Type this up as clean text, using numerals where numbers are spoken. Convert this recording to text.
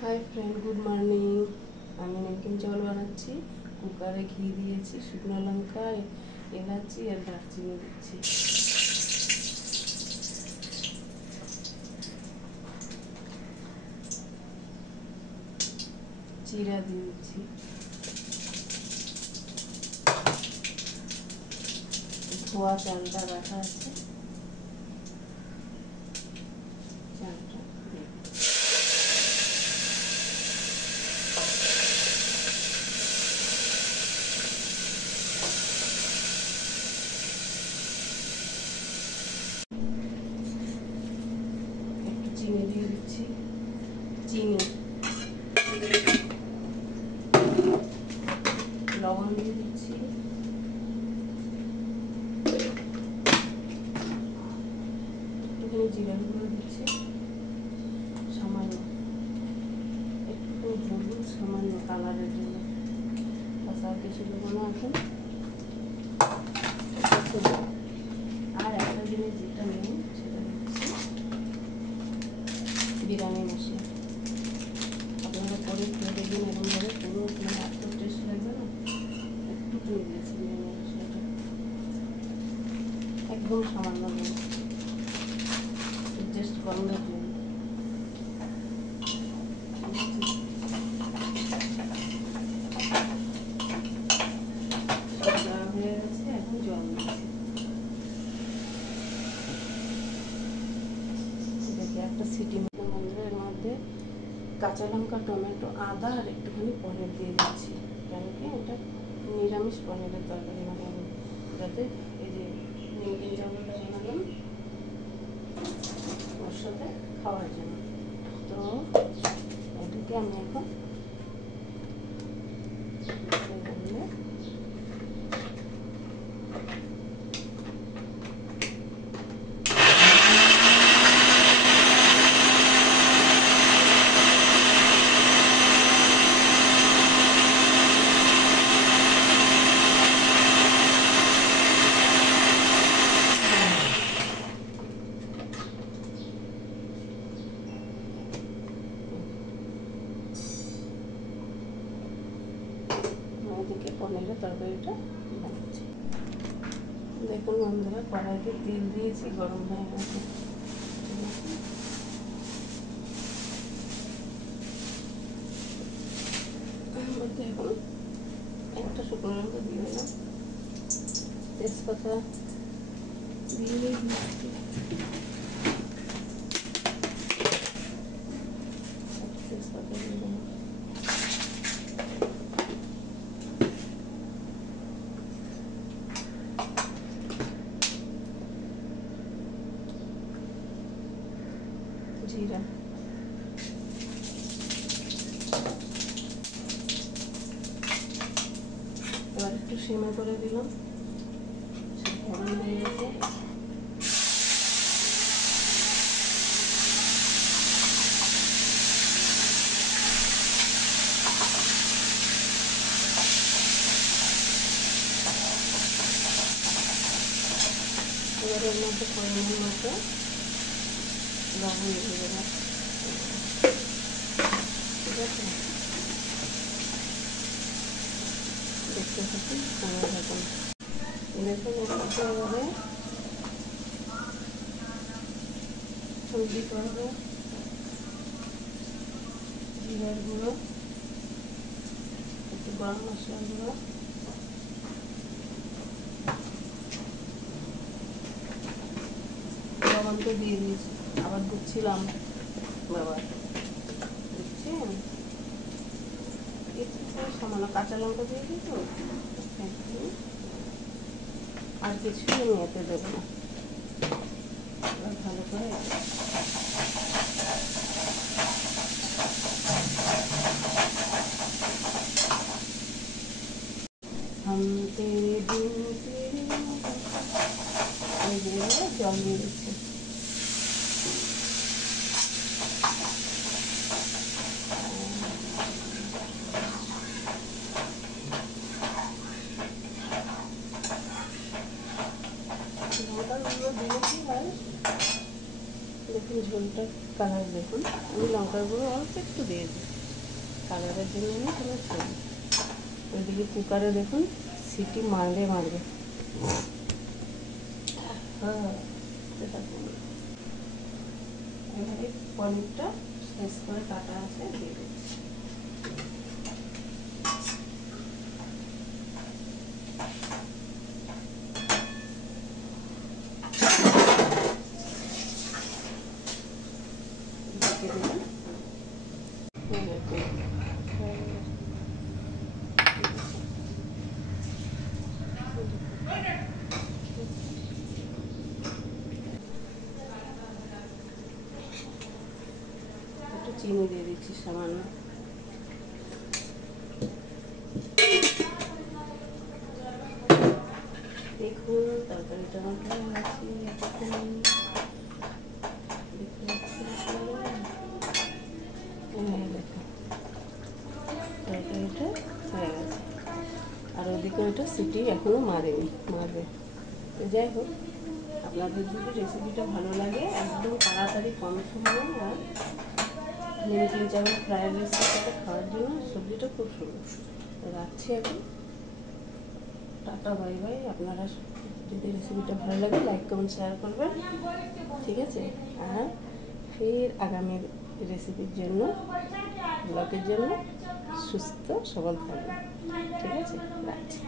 Hi friend, good morning. আমি নতুন চাল বানাচ্ছি। কুকারে ঘি দিয়েছি, শুকনো লঙ্কা, এলাচি আর দারচিনি দিচ্ছি। জিরা দিয়ে দিচ্ছি। ধোয়া চালটা রাখা আছে, চালটা দিয়ে একটু চিনি দিয়ে দিচ্ছি। চিনি, লবণ দিয়ে দিচ্ছি, একটুখানি জিরার গুঁড়ো দিচ্ছি, সামান্য একটু হলুদ, সামান্য কালারের জন্য, বাস আর কিছু দেবো না এখন। আর একটা জিনিস যেটা নেই সেটা দিচ্ছি বিরিয়ানি মশলা। আপনারা করে খেয়ে দেখবেন, এরকমভাবে পুরো এত টেস্ট লাগবে না। একটু দিয়ে দিয়েছি বিরিয়ানি মশলাটা, একদম সামান্য জাস্ট গন্ধের জন্য। হয়ে গেছে, এখন জল দিচ্ছি। দেখি একটা সিটি এর মধ্যে কাঁচা লঙ্কা, টমেটো, আদা আর একটুখানি পনির দিয়ে দিচ্ছি। কেন কি এটা নিরামিষ পনিরের তরকারি বানাবো, যাতে এই যে নিমকিন চাউলটা বানালাম ওর সাথে খাওয়ার জন্য। তো এটাকে আমি এখন এদিকে পনিরের তরকারিটা বানাচ্ছি। দেখুন বন্ধুরা, কড়াইতে তেল দিয়েছি, গরম হয়ে গেছে। এখন একটা শুকনো লঙ্কা দিয়ে দিলাম, তেজপাতা দিয়ে দিচ্ছি, তেজপাতা দিয়ে দিলাম, জিরা, এবার একটু সিমে করে দিলাম, গরম হয়ে গেছে। এবার এর মধ্যে পরিমাণ মতো লবণ দিয়ে দেবো, ঠিক আছে? দেখতে থাকি, সঙ্গে থাকুন। দেখুন এভাবে দিতে হবে জিরার গুঁড়ো, একটু গরম মশলার গুঁড়ো, লবণ তো দিয়ে দিয়েছি, আবার দিচ্ছিলাম, বাবা দিচ্ছি সামান্য কাঁচা লঙ্কা দিয়েছি তো, আর কিছু আমি এতে দেবো না। ভালো করে জল দিয়ে দিচ্ছি। লঙ্কার গুঁড়ো দিয়েছি, আর দেখুন ঝোলটা কালার দেখুন, আমি লঙ্কার গুঁড়ো অল্প একটু দিয়ে দিই কালারের জন্য, আমি কালার করি। ওইদিকে কুকারে দেখুন সিটি মারবে। হ্যাঁ, এবারে পনিরটা শেষ করে কাটা আছে দিয়ে দিচ্ছি। একটু চিনি দিয়ে দিচ্ছি সামান্য। দেখুন তরকারিটা আমার কেমন আছে, তরকারিটা হয়ে গেছে। আর ওদিকে ওটা সিটি এখনো মারবে। যাই হোক, আপনাদের যদি রেসিপিটা ভালো লাগে একদম তাড়াতাড়ি কম সময়ে আর নিমকিন চাউমিন ফ্রাইড রাইসের সাথে খাওয়ার জন্য সবজিটা খুব সুন্দর। রাখছি এখন, টাটা বাই বাই। আপনারা যদি রেসিপিটা ভালো লাগে লাইক কমেন্ট শেয়ার করবেন, ঠিক আছে? আর ফের আগামী রেসিপির জন্য, ব্লগের জন্য সুস্থ সবল থাকবেন, ঠিক আছে? রাখছি।